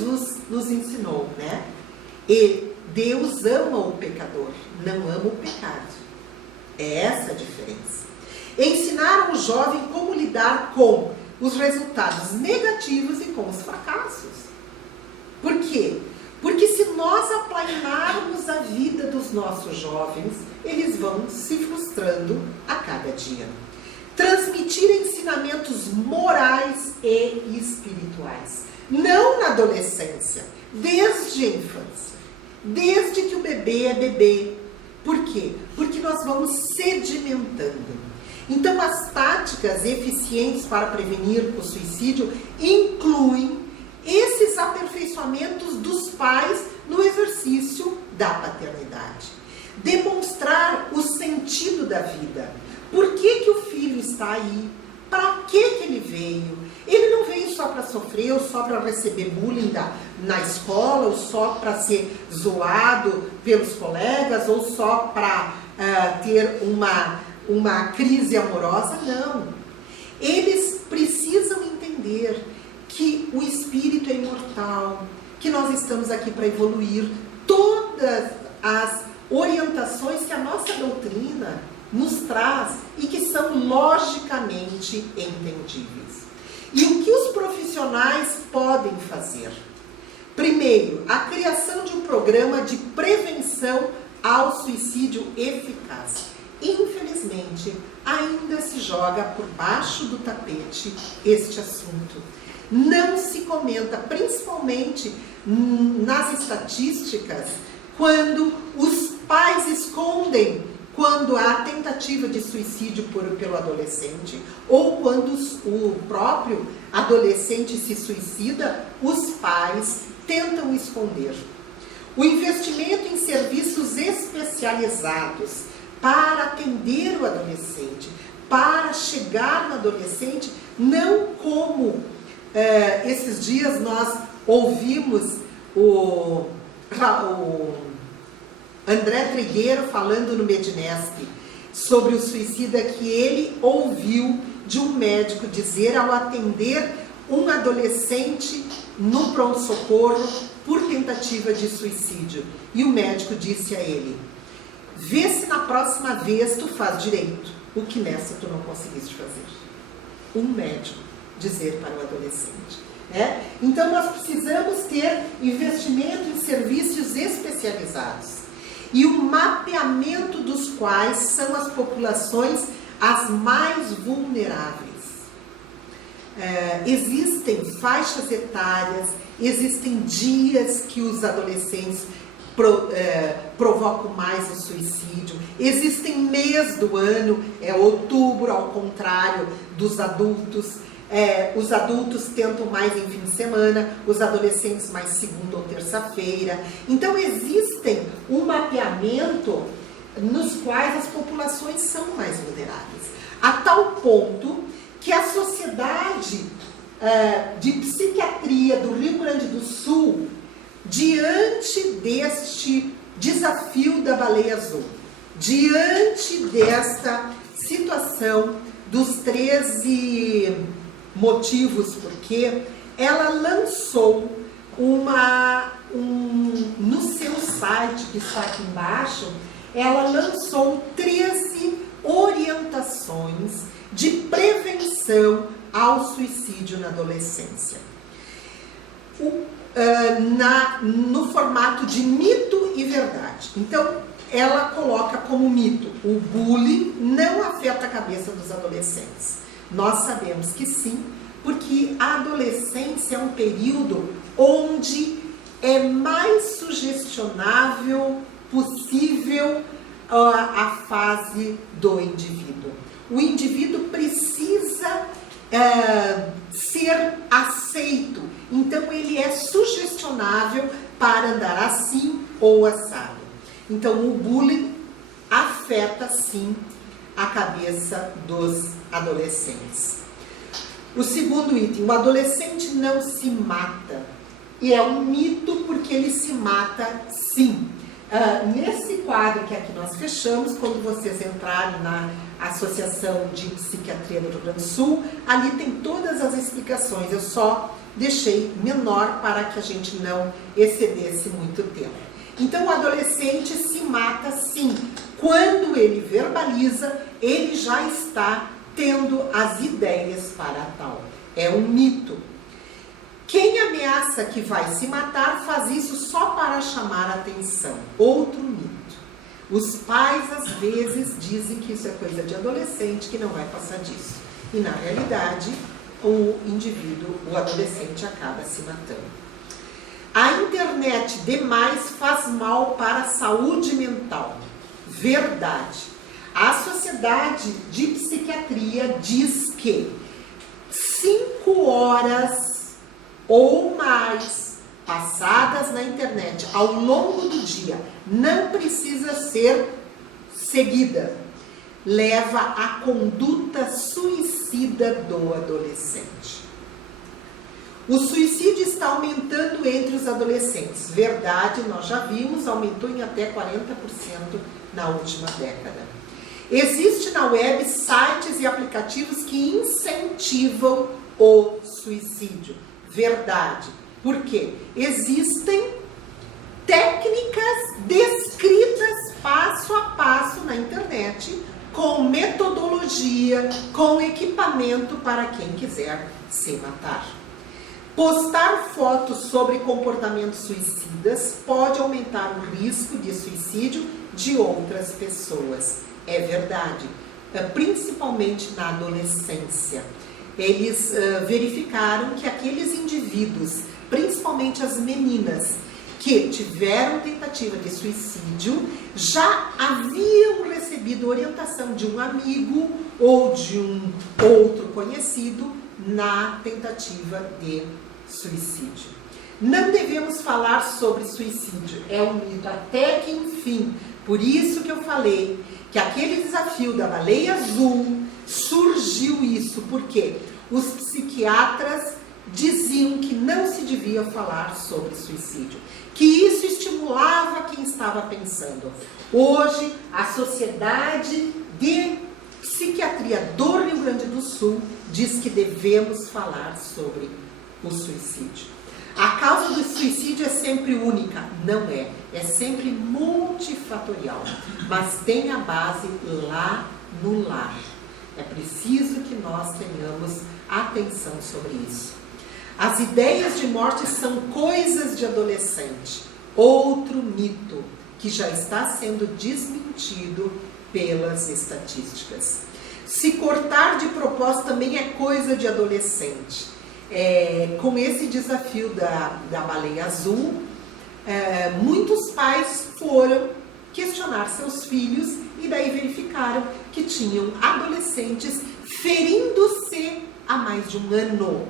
Jesus nos ensinou, né? E Deus ama o pecador, não ama o pecado. É essa a diferença. Ensinaram o jovem como lidar com os resultados negativos e com os fracassos. Por quê? Porque se nós aplanarmos a vida dos nossos jovens, eles vão se frustrando a cada dia. Transmitir ensinamentos morais e espirituais. Não na adolescência, desde a infância. Desde que o bebê é bebê. Por quê? Porque nós vamos sedimentando. Então, as táticas eficientes para prevenir o suicídio incluem esses aperfeiçoamentos dos pais no exercício da paternidade. Demonstrar o sentido da vida. Por que o filho está aí? Para que ele veio? Ele não veio só para sofrer, ou só para receber bullying na escola, ou só para ser zoado pelos colegas, ou só para ter uma crise amorosa. Não. Eles precisam entender que o espírito é imortal, que nós estamos aqui para evoluir. Todas as orientações que a nossa doutrina nos traz e que são logicamente entendíveis. E o que os profissionais podem fazer? Primeiro, a criação de um programa de prevenção ao suicídio eficaz. Infelizmente, ainda se joga por baixo do tapete este assunto. Não se comenta, principalmente nas estatísticas, quando os pais escondem quando há tentativa de suicídio pelo adolescente, ou quando o próprio adolescente se suicida, os pais tentam esconder. O investimento em serviços especializados para atender o adolescente, para chegar no adolescente, não como esses dias nós ouvimos o André Trigueiro falando no Medinesp sobre o suicida que ele ouviu de um médico dizer ao atender um adolescente no pronto-socorro por tentativa de suicídio. E o médico disse a ele: vê se na próxima vez tu faz direito o que nessa tu não conseguiste fazer. Um médico dizer para o adolescente. Então nós precisamos ter investimento em serviços especializados. E o mapeamento dos quais são as populações as mais vulneráveis. Existem faixas etárias, existem dias que os adolescentes provocam mais o suicídio, existem mês do ano, outubro, ao contrário dos adultos. Os adultos tentam mais em fim de semana, os adolescentes mais segunda ou terça-feira. Então existem um mapeamento nos quais as populações são mais vulneráveis, a tal ponto que a Sociedade de Psiquiatria do Rio Grande do Sul, diante deste desafio da baleia azul, diante desta situação dos 13 motivos porque ela lançou no seu site, que está aqui embaixo, ela lançou 13 orientações de prevenção ao suicídio na adolescência. No formato de mito e verdade. Então, ela coloca como mito: o bullying não afeta a cabeça dos adolescentes. Nós sabemos que sim, porque a adolescência é um período onde é mais sugestionável possível a fase do indivíduo. O indivíduo precisa ser aceito, então ele é sugestionável para andar assim ou assado. Então o bullying afeta sim a cabeça dos adolescentes. O segundo item: o adolescente não se mata. E é um mito, porque ele se mata sim. Nesse quadro que aqui nós fechamos, quando vocês entrarem na Associação de Psiquiatria do Rio Grande do Sul, ali tem todas as explicações. Eu só deixei menor para que a gente não excedesse muito tempo. Então o adolescente se mata sim. Quando ele verbaliza, ele já está tendo as ideias para tal. É um mito. Quem ameaça que vai se matar faz isso só para chamar a atenção. Outro mito. Os pais às vezes dizem que isso é coisa de adolescente, que não vai passar disso. E na realidade, o indivíduo, o adolescente, acaba se matando. A internet demais faz mal para a saúde mental. Verdade. A Sociedade de Psiquiatria diz que 5 horas ou mais passadas na internet ao longo do dia, não precisa ser seguida, leva à conduta suicida do adolescente. O suicídio está aumentando entre os adolescentes. Verdade, nós já vimos, aumentou em até 40% na última década. Existe na web sites e aplicativos que incentivam o suicídio. Verdade. Por quê? Existem técnicas descritas passo a passo na internet, com metodologia, com equipamento para quem quiser se matar. Postar fotos sobre comportamentos suicidas pode aumentar o risco de suicídio de outras pessoas. É verdade, principalmente na adolescência. Eles verificaram que aqueles indivíduos, principalmente as meninas, que tiveram tentativa de suicídio, já haviam recebido orientação de um amigo ou de um outro conhecido na tentativa de suicídio. Não devemos falar sobre suicídio, é um mito até que enfim. Por isso que eu falei que aquele desafio da baleia azul surgiu isso, porque os psiquiatras diziam que não se devia falar sobre suicídio, que isso estimulava quem estava pensando. Hoje, a Sociedade de Psiquiatria do Rio Grande do Sul diz que devemos falar sobre o suicídio. A causa do suicídio é sempre única? Não é. É sempre multifatorial, mas tem a base lá no lar. É preciso que nós tenhamos atenção sobre isso. As ideias de morte são coisas de adolescente. Outro mito que já está sendo desmentido pelas estatísticas. Se cortar de propósito também é coisa de adolescente. Com esse desafio da baleia azul, muitos pais foram questionar seus filhos e daí verificaram que tinham adolescentes ferindo-se há mais de um ano,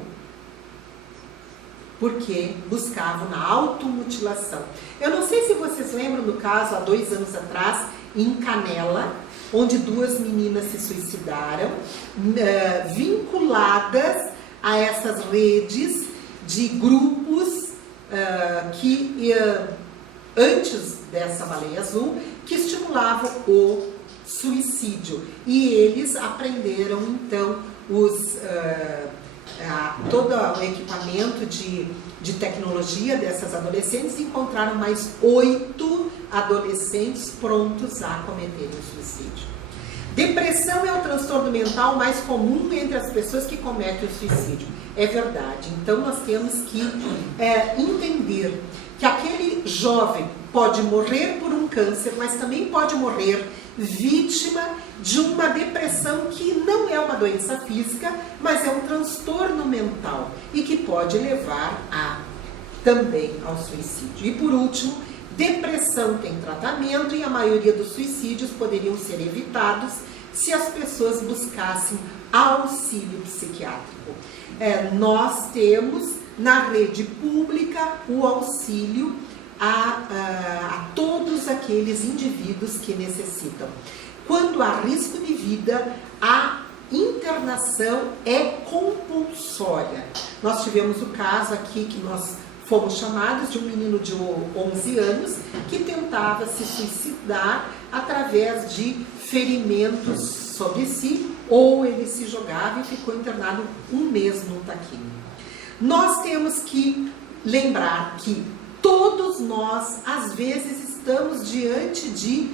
porque buscavam na automutilação. Eu não sei se vocês lembram do caso, há 2 anos atrás, em Canela, onde 2 meninas se suicidaram, vinculadas a essas redes de grupos que, antes dessa baleia azul, que estimulavam o suicídio. E eles aprenderam, então, todo o equipamento de tecnologia dessas adolescentes e encontraram mais 8 adolescentes prontos a cometerem o suicídio. Depressão é o transtorno mental mais comum entre as pessoas que cometem o suicídio. É verdade. Então, nós temos que entender que aquele jovem pode morrer por um câncer, mas também pode morrer vítima de uma depressão que não é uma doença física, mas é um transtorno mental e que pode levar também ao suicídio. E por último, depressão tem tratamento e a maioria dos suicídios poderiam ser evitados se as pessoas buscassem auxílio psiquiátrico. Nós temos na rede pública o auxílio a todos aqueles indivíduos que necessitam. Quando há risco de vida, a internação é compulsória. Nós tivemos o caso aqui que nós fomos chamados de um menino de 11 anos que tentava se suicidar através de ferimentos sobre si, ou ele se jogava e ficou internado 1 mês no taquinho. nós temos que lembrar que todos nós, às vezes, estamos diante de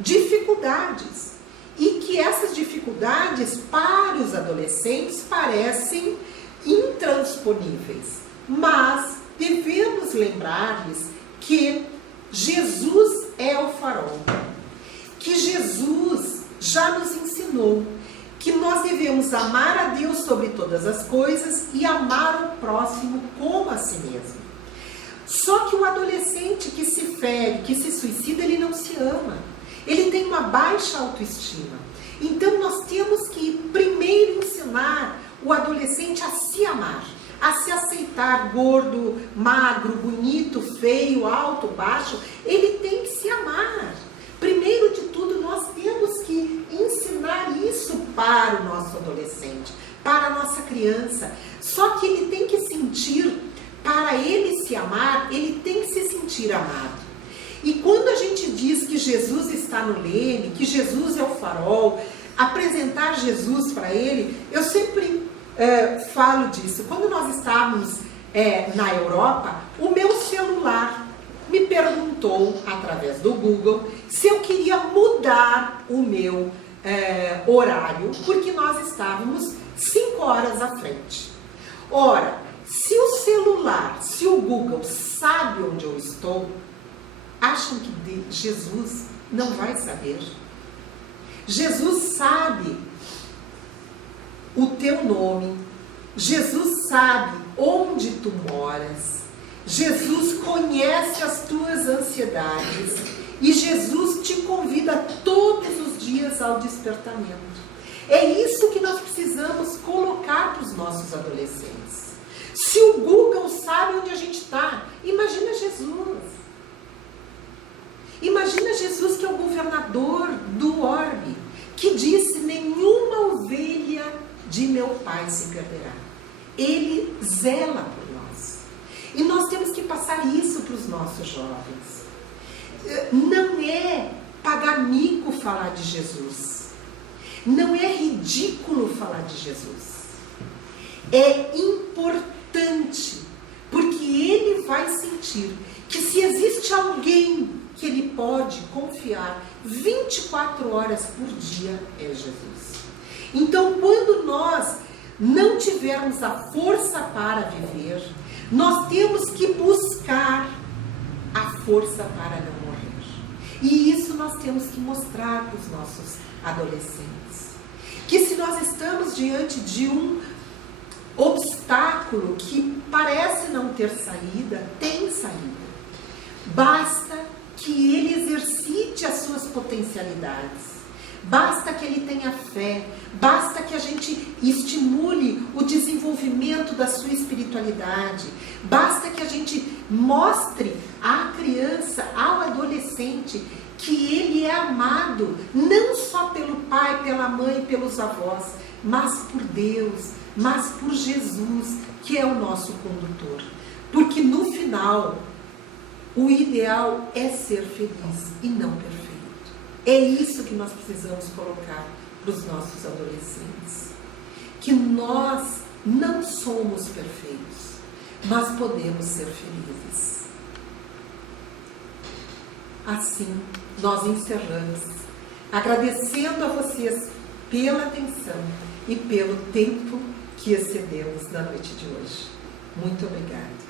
dificuldades. E que essas dificuldades, para os adolescentes, parecem intransponíveis. Mas devemos lembrar-lhes que Jesus é o farol. Que Jesus já nos ensinou que nós devemos amar a Deus sobre todas as coisas e amar o próximo como a si mesmo. Só que o adolescente que se fere, que se suicida, ele não se ama. Ele tem uma baixa autoestima. Então nós temos que primeiro ensinar o adolescente a se amar, a se aceitar gordo, magro, bonito, feio, alto, baixo. Ele tem que se amar. Primeiro de tudo, nós temos que ensinar isso para o nosso adolescente, para a nossa criança. Só que ele tem que sentir, para ele se amar, ele tem que se sentir amado. E quando a gente diz que Jesus está no leme, que Jesus é o farol, apresentar Jesus para ele, eu sempre falo disso. Quando nós estávamos na Europa, o meu celular me perguntou, através do Google, se eu queria mudar o meu horário, porque nós estávamos 5 horas à frente. Ora, se o celular, se o Google sabe onde eu estou, acham que Jesus não vai saber? Jesus sabe o teu nome, Jesus sabe onde tu moras, Jesus conhece as tuas ansiedades e Jesus te convida todos os dias ao despertamento. É isso que nós precisamos colocar para os nossos adolescentes. Se o Google sabe onde a gente está, imagina Jesus. Imagina Jesus, que é o governador do orbe, que disse: nenhuma ovelha de meu Pai se perderá. Ele zela por nós. E nós temos que passar isso para os nossos jovens. Não é pagar mico falar de Jesus. Não é ridículo falar de Jesus. É importante, porque ele vai sentir que se existe alguém que ele pode confiar 24 horas por dia, é Jesus. Então, quando nós não tivermos a força para viver, nós temos que buscar a força para não morrer. E isso nós temos que mostrar para os nossos adolescentes. Que se nós estamos diante de um obstáculo que parece não ter saída, tem saída. Basta que ele exercite as suas potencialidades. Basta que ele tenha fé, basta que a gente estimule o desenvolvimento da sua espiritualidade, basta que a gente mostre à criança, ao adolescente, que ele é amado, não só pelo pai, pela mãe, pelos avós, mas por Deus, mas por Jesus, que é o nosso condutor. Porque no final, o ideal é ser feliz e não perfeito. É isso que nós precisamos colocar para os nossos adolescentes. Que nós não somos perfeitos, mas podemos ser felizes. Assim, nós encerramos, agradecendo a vocês pela atenção e pelo tempo que excedemos na noite de hoje. Muito obrigada.